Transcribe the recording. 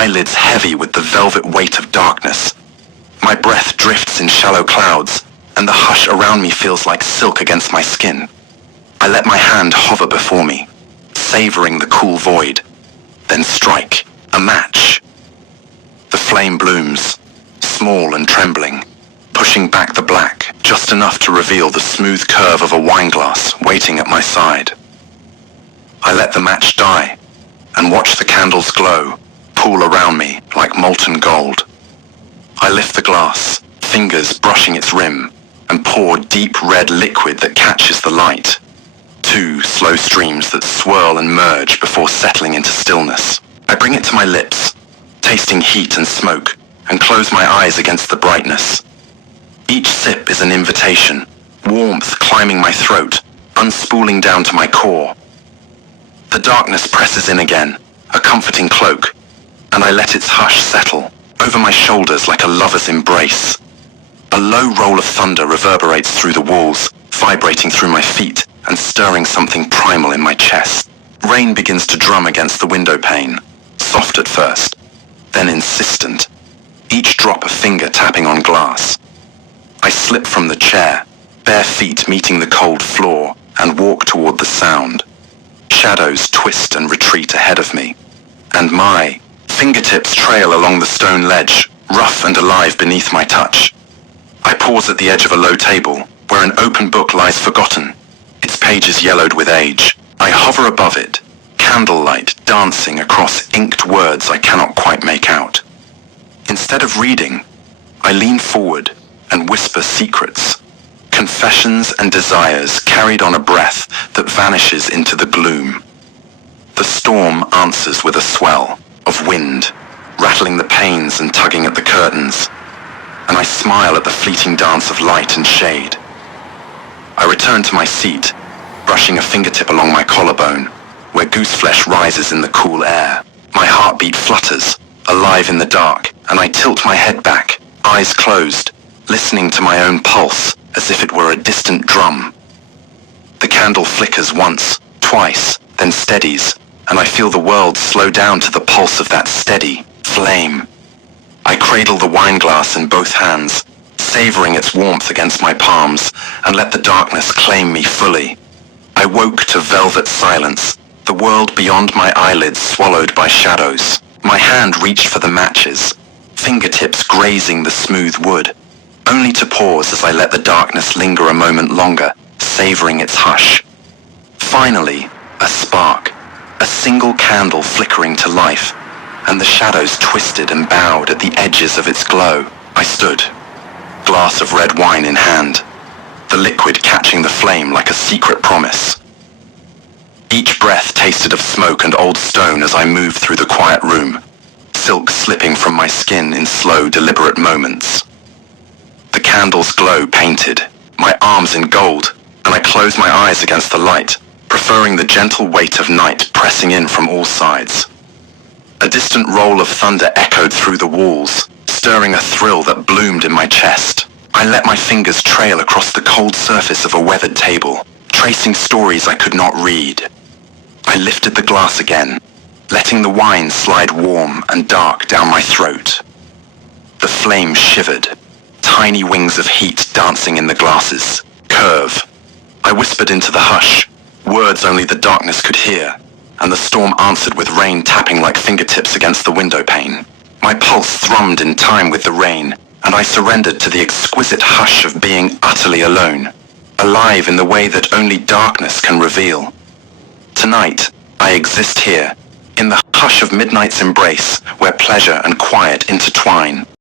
eyelids heavy with the velvet weight of darkness. My breath drifts in shallow clouds, and the hush around me feels like silk against my skin. I let my hand hover before me, savoring the cool void, then strike a match. The flame blooms, small and trembling, pushing back the black, just enough to reveal the smooth curve of a wineglass waiting at my side. I let the match die, and watch the candle's glow pool around me like molten gold. I lift the glass, fingers brushing its rim, and pour deep red liquid that catches the light. Two slow streams that swirl and merge before settling into stillness. I bring it to my lips, tasting heat and smoke, and close my eyes against the brightness. Each sip is an invitation, warmth climbing my throat, unspooling down to my core. The darkness presses in again, a comforting cloak, and I let its hush settle over my shoulders like a lover's embrace. A low roll of thunder reverberates through the walls, vibrating through my feet and stirring something primal in my chest. Rain begins to drum against the window pane, soft at first, then insistent, each drop a finger tapping on glass. I slip from the chair, bare feet meeting the cold floor, and walk toward the sound. Shadows twist and retreat ahead of me, and my fingertips trail along the stone ledge, rough and alive beneath my touch. I pause at the edge of a low table, where an open book lies forgotten, its pages yellowed with age. I hover above it, candlelight dancing across inked words I cannot quite make out. Instead of reading, I lean forward and whisper secrets, confessions and desires carried on a breath that vanishes into the gloom. The storm answers with a swell of wind, rattling the panes and tugging at the curtains, and I smile at the fleeting dance of light and shade. I return to my seat, brushing a fingertip along my collarbone, where gooseflesh rises in the cool air. My heartbeat flutters, alive in the dark, and I tilt my head back, eyes closed, listening to my own pulse as if it were a distant drum. The candle flickers once, twice, then steadies, and I feel the world slow down to the pulse of that steady flame. I cradle the wineglass in both hands, savoring its warmth against my palms, and let the darkness claim me fully. I woke to velvet silence, the world beyond my eyelids swallowed by shadows. My hand reached for the matches, fingertips grazing the smooth wood, only to pause as I let the darkness linger a moment longer, savoring its hush. Finally, a spark, a single candle flickering to life, and the shadows twisted and bowed at the edges of its glow. I stood, glass of red wine in hand, the liquid catching the flame like a secret promise. Each breath tasted of smoke and old stone as I moved through the quiet room, silk slipping from my skin in slow, deliberate moments. The candle's glow painted, my arms in gold, and I closed my eyes against the light, preferring the gentle weight of night pressing in from all sides. A distant roll of thunder echoed through the walls, stirring a thrill that bloomed in my chest. I let my fingers trail across the cold surface of a weathered table, tracing stories I could not read. I lifted the glass again, letting the wine slide warm and dark down my throat. The flame shivered, tiny wings of heat dancing in the glass's curve. I whispered into the hush, words only the darkness could hear, and the storm answered with rain tapping like fingertips against the window pane. My pulse thrummed in time with the rain, and I surrendered to the exquisite hush of being utterly alone, alive in the way that only darkness can reveal. Tonight, I exist here, in the hush of midnight's embrace, where pleasure and quiet intertwine.